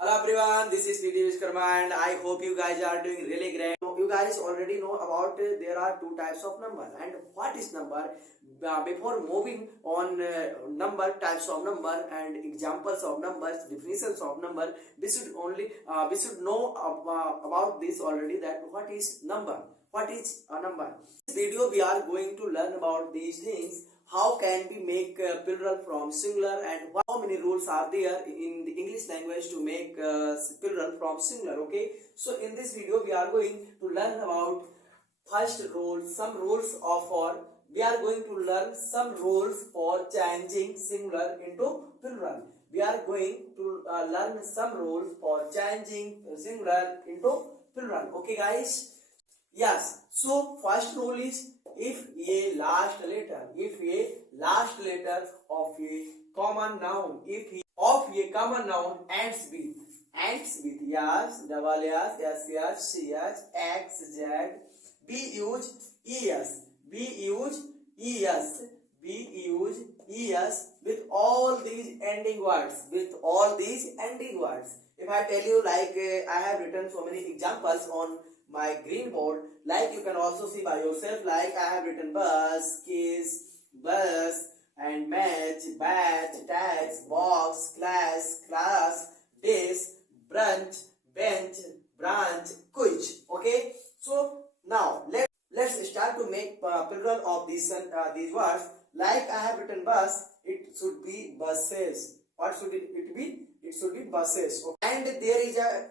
Hello everyone, this is Vidhi Vishkarma and I hope you guys are doing really great. You guys already know about there are two types of number and what is number. Before moving on number, types of number and examples of numbers, definitions of number, we should know about this already, that what is number. What is a number? In this video we are going to learn about these things. How can we make plural from singular, and how many rules are there in the English language to make plural from singular? Okay, so in this video we are going to learn about first rule, some rules of for we are going to learn some rules for changing singular into plural. We are going to learn some rules for changing singular into plural. Okay guys, yes, so first rule is, if a last letter of a common noun, ends with yes, double s, sh, x, z, we use es with all these ending words. If I tell you, like I have written so many examples on my green board, like you can also see by yourself, like I have written bus, kiss, bus, and match, batch, tax, box, class, desk, brunch, bench, branch, quiz. Okay, so now let's start to make plural of these words. Like I have written bus, it should be buses. What should it be? It should be buses. Okay. And there is a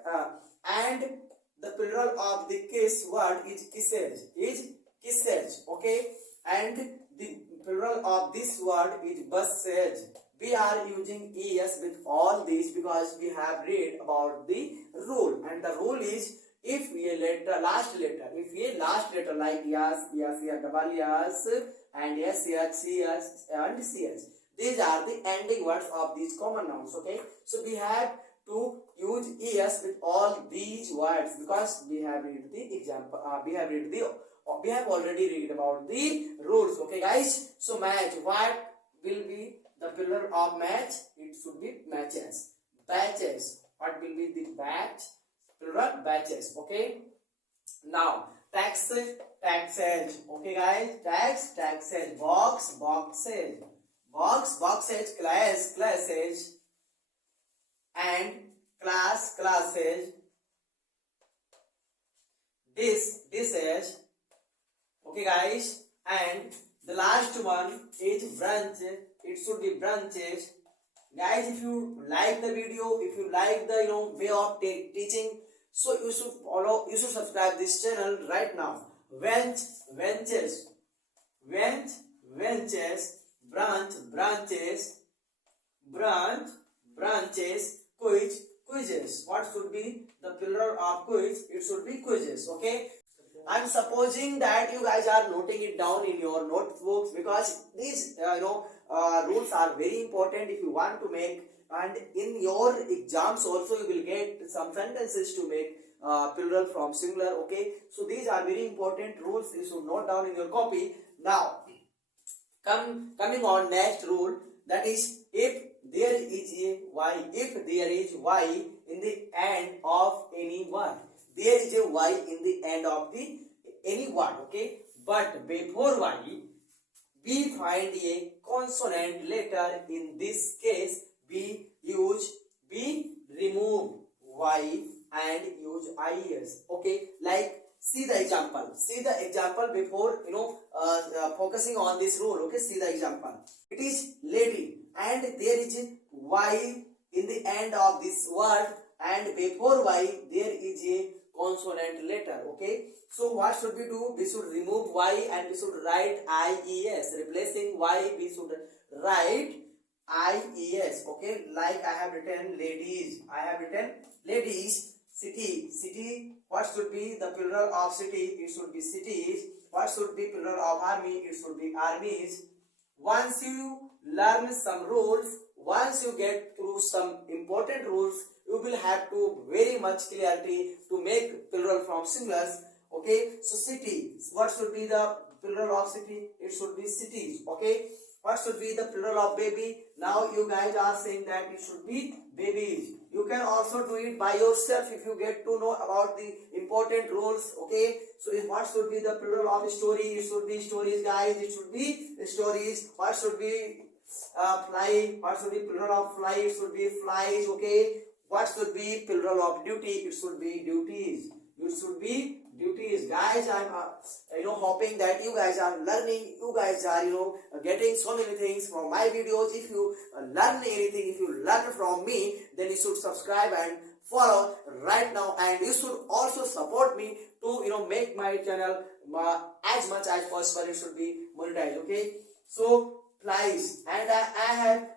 and the plural of the kiss word is kisses. Okay, and the plural of this word is buses. We are using es with all these because we have read about the rule, and the rule is, if a last letter like yes, double yes, and sh, and ch, these are the ending words of these common nouns. Okay, so we have to use es with all these words because we have read the example. We have already read about the rules. Okay guys, so match, what will be the plural of match? It should be matches. Batches, what will be the batch? Plural, batches. Okay, now taxes. Okay guys, taxes, boxes, classes, and classes, dishes. Okay guys, and the last one is branch. It should be branches. Guys, if you like the video, if you like the way of teaching, so you should subscribe this channel right now. Benches, branches, quizzes. What should be the plural of quiz? It should be quizzes. Okay, I'm supposing that you guys are noting it down in your notebooks because these rules are very important if you want to make, and in your exams also you will get some sentences to make plural from singular. Okay, so these are very important rules. You should note down in your copy. Now coming on next rule, that is, if there is y in the end of any word, there is a y in the end of the any word. Okay, but before y we find a consonant letter. In this case we remove y and use is. Okay, like see the example before focusing on this rule. Okay, see the example. It is lady and there is y in the end of this word, and before y there is a consonant letter. Okay, so what should we do? We should remove y and we should write ies. Replacing y we should write ies. Okay, like I have written ladies, city. What should be the plural of city? It should be cities. What should be plural of army? It should be armies. Once you learn some rules, once you get through some important rules, you will have to very much clarity to make plural from singulars. Okay, so city, what should be the plural of city? It should be cities. Okay, what should be the plural of baby? Now you guys are saying that it should be babies. You can also do it by yourself if you get to know about the important rules. Okay, so what should be the plural of story? It should be stories, guys. It should be stories. What should be fly? What should be plural of fly? It should be flies. Okay, what should be plural of duty? It should be duties. It should be duties, guys. I'm hoping that you guys are learning. You guys are getting so many things from my videos. If you learn anything, if you learn from me, then you should subscribe and follow right now, and you should also support me to make my channel as much as possible. It should be monetized. Okay, so flies, and I have.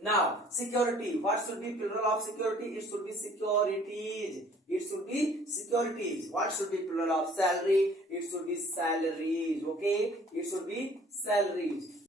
Now, security. What should be plural of security? It should be securities. It should be securities. What should be plural of salary? It should be salaries. Okay? It should be salaries.